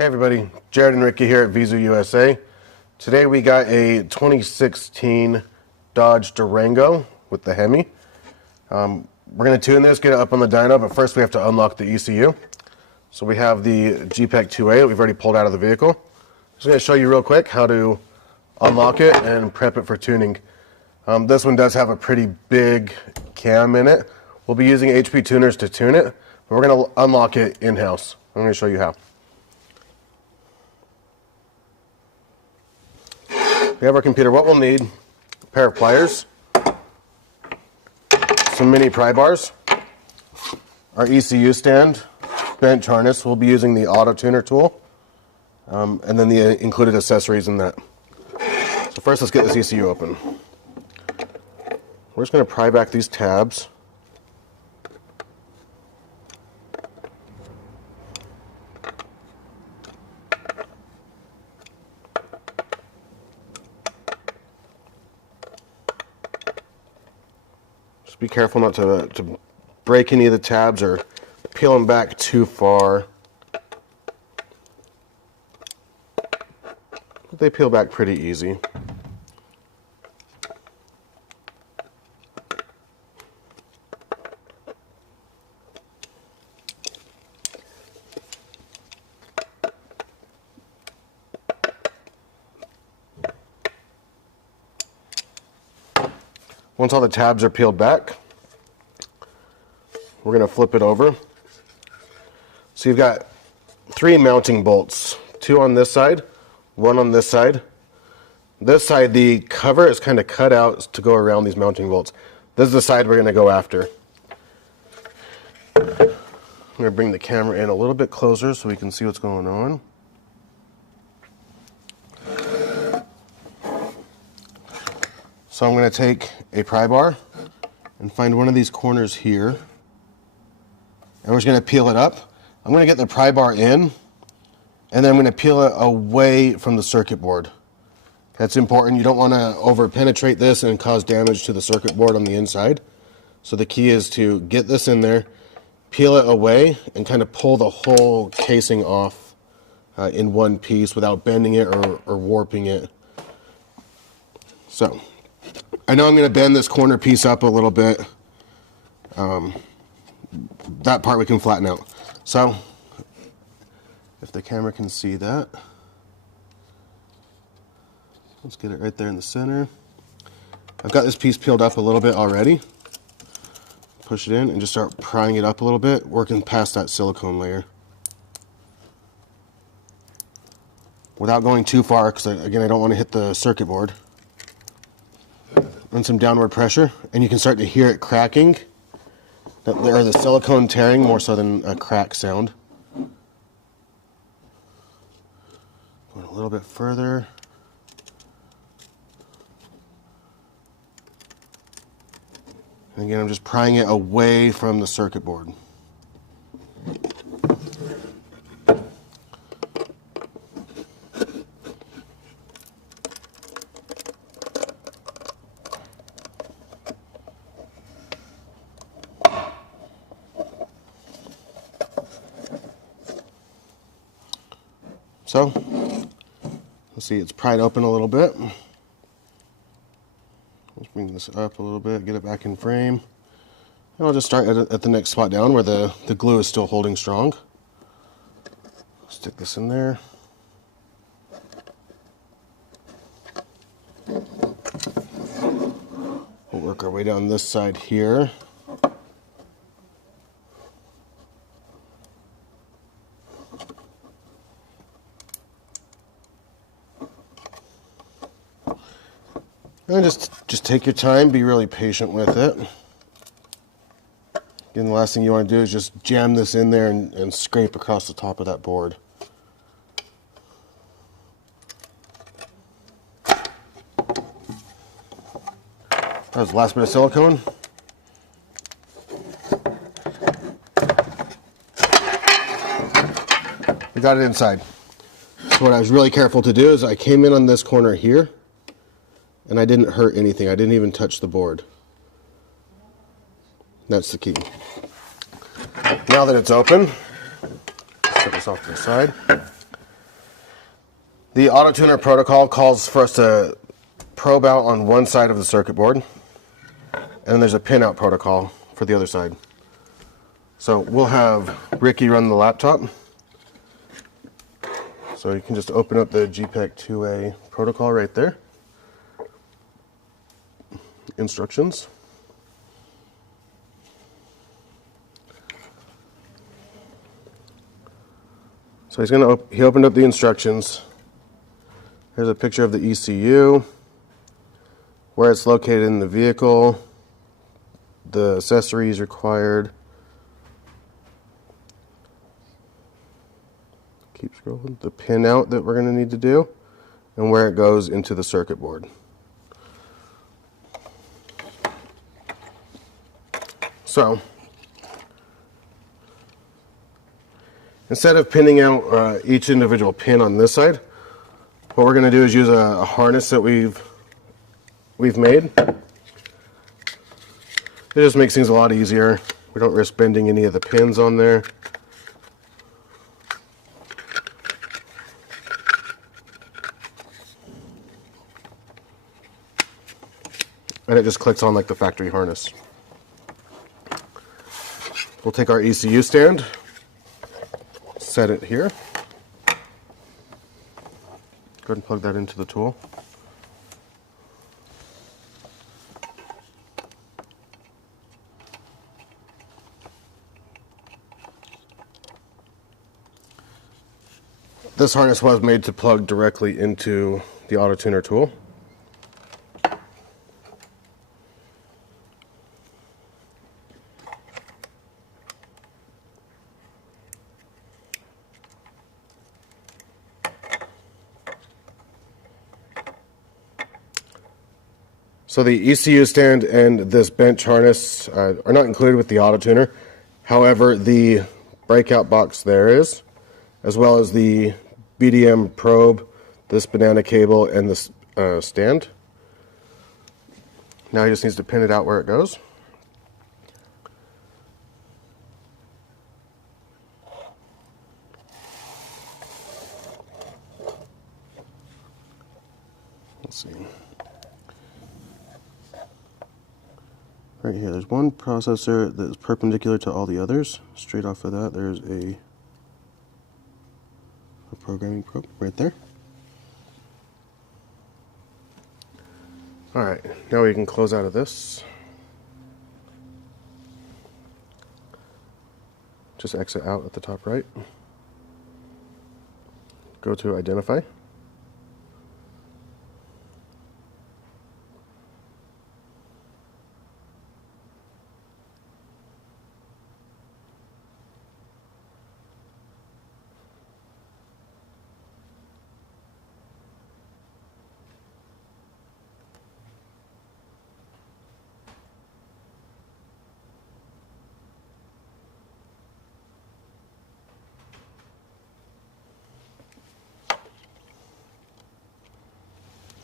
Hey everybody, Jared and Ricky here at Vizu USA. Today we got a 2016 Dodge Durango with the Hemi. We're going to tune this, get it up on the dyno, but first we have to unlock the ECU. So we have the GPEC2A that we've already pulled out of the vehicle. I'm just going to show you real quick how to unlock it and prep it for tuning. This one does have a pretty big cam in it. We'll be using HP tuners to tune it, but we're going to unlock it in-house. I'm going to show you how. We have our computer. What we'll need: a pair of pliers, some mini pry bars, our ECU stand, bench harness. We'll be using the Autotuner Tool, and then the included accessories in that. So first, let's get this ECU open. We're just going to pry back these tabs. Be careful not to break any of the tabs or peel them back too far. But they peel back pretty easy. Once all the tabs are peeled back, we're going to flip it over. So you've got 3 mounting bolts, 2 on this side, 1 on this side. This side, the cover is kind of cut out to go around these mounting bolts. This is the side we're going to go after. I'm going to bring the camera in a little bit closer so we can see what's going on. So I'm going to take a pry bar and find one of these corners here, and we're just going to peel it up. I'm going to get the pry bar in, and then I'm going to peel it away from the circuit board. That's important. You don't want to over penetrate this and cause damage to the circuit board on the inside. So the key is to get this in there, peel it away, and kind of pull the whole casing off in one piece without bending it or warping it. So I know I'm going to bend this corner piece up a little bit. That part we can flatten out. So if the camera can see that, let's get it right there in the center. I've got this piece peeled up a little bit already. Push it in and just start prying it up a little bit, working past that silicone layer. Without going too far, because again, I don't want to hit the circuit board. And some downward pressure, and you can start to hear it cracking, or the silicone tearing more so than a crack sound. Going a little bit further. And again, I'm just prying it away from the circuit board. So, let's see, it's pried open a little bit. Let's bring this up a little bit, get it back in frame. And I'll just start at the next spot down where the glue is still holding strong. Stick this in there. We'll work our way down this side here. And just take your time, be really patient with it. Again, the last thing you want to do is just jam this in there and scrape across the top of that board. That was the last bit of silicone. We got it inside. So what I was really careful to do is I came in on this corner here, and I didn't hurt anything. I didn't even touch the board. That's the key. Now that it's open, set this off to the side. The Autotuner protocol calls for us to probe out on one side of the circuit board, and then there's a pin out protocol for the other side. So we'll have Ricky run the laptop. So you can just open up the GPEC2A protocol right there. Instructions. So he opened up the instructions. Here's a picture of the ECU, where it's located in the vehicle, the accessories required. Keep scrolling. The pin out that we're going to need to do, and where it goes into the circuit board. So, instead of pinning out each individual pin on this side, what we're going to do is use a harness that we've made. It just makes things a lot easier. We don't risk bending any of the pins on there. And it just clicks on like the factory harness. We'll take our ECU stand, set it here. Go ahead and plug that into the tool. This harness was made to plug directly into the Autotuner tool. So the ECU stand and this bench harness are not included with the Autotuner. However, the breakout box there is, as well as the BDM probe, this banana cable, and this stand. Now he just needs to pin it out where it goes. Let's see. Right here, there's one processor that is perpendicular to all the others. Straight off of that, there's a programming probe right there. All right, now we can close out of this. Just exit out at the top right. Go to identify.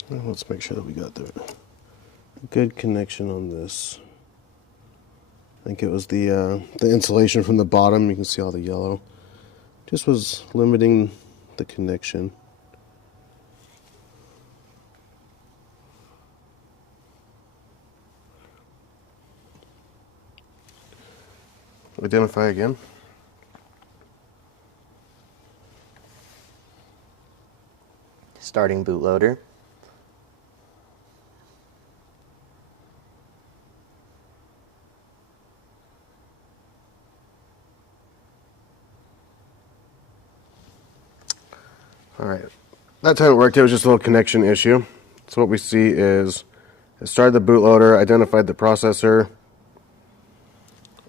Let's make sure that we got the good connection on this. I think it was the insulation from the bottom. You can see all the yellow. Just was limiting the connection. Identify again. Starting bootloader. All right, that time it worked. It was just a little connection issue. So what we see is it started the bootloader, identified the processor.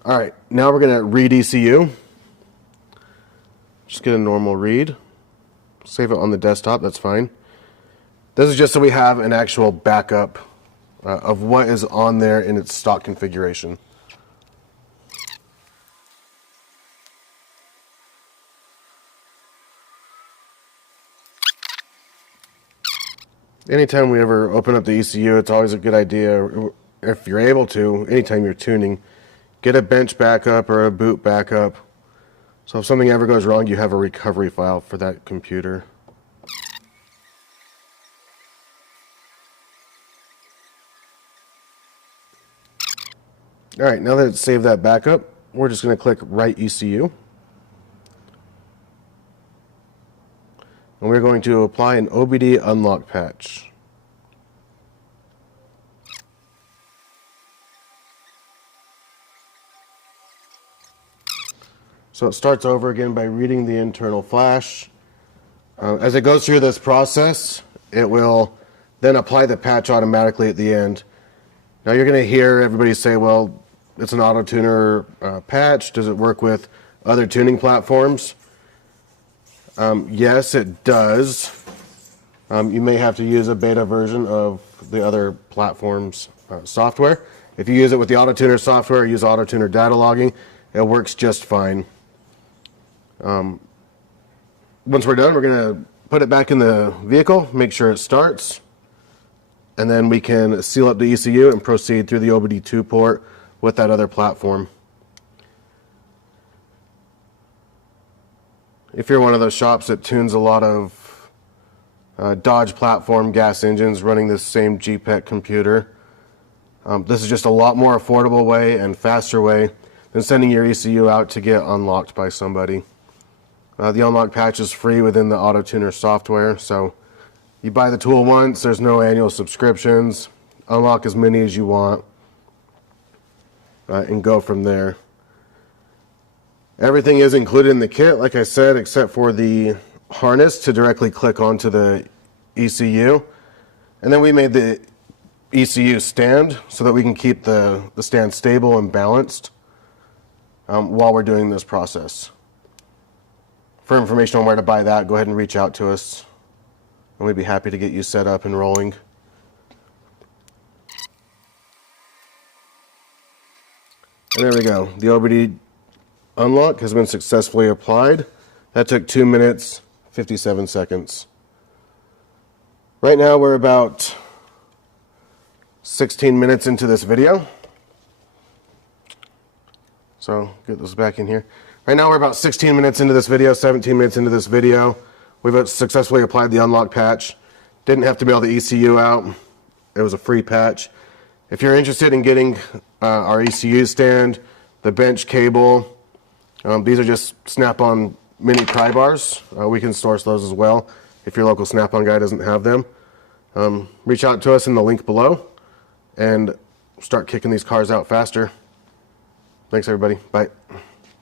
All right, now we're gonna read ECU. Just get a normal read. Save it on the desktop, that's fine. This is just so we have an actual backup of what is on there in its stock configuration. Anytime we ever open up the ECU, it's always a good idea, if you're able to, anytime you're tuning, get a bench backup or a boot backup. So if something ever goes wrong, you have a recovery file for that computer. All right, now that it's saved that backup, we're just going to click Write ECU. And we're going to apply an OBD unlock patch. So it starts over again by reading the internal flash. As it goes through this process, it will then apply the patch automatically at the end. Now you're going to hear everybody say, well, it's an Autotuner patch. Does it work with other tuning platforms? Yes, it does. You may have to use a beta version of the other platform's software. If you use it with the Autotuner software or use Autotuner data logging, it works just fine. Once we're done, we're going to put it back in the vehicle, make sure it starts, and then we can seal up the ECU and proceed through the OBD2 port with that other platform. If you're one of those shops that tunes a lot of Dodge platform gas engines running this same GPEC computer, this is just a lot more affordable way and faster way than sending your ECU out to get unlocked by somebody. The unlock patch is free within the Autotuner software, so you buy the tool once, there's no annual subscriptions, unlock as many as you want, and go from there. Everything is included in the kit, like I said, except for the harness to directly click onto the ECU. And then we made the ECU stand so that we can keep the stand stable and balanced while we're doing this process. For information on where to buy that, go ahead and reach out to us, and we'd be happy to get you set up and rolling. And there we go. The OBD unlock has been successfully applied. That took 2 minutes, 57 seconds. Right now we're about 16 minutes into this video. So get this back in here. Right now we're about 16 minutes into this video, 17 minutes into this video. We've successfully applied the unlock patch. Didn't have to mail the ECU out. It was a free patch. If you're interested in getting our ECU stand, the bench cable, these are just Snap-on mini pry bars. We can source those as well if your local Snap-on guy doesn't have them. Reach out to us in the link below and start kicking these cars out faster. Thanks everybody. Bye.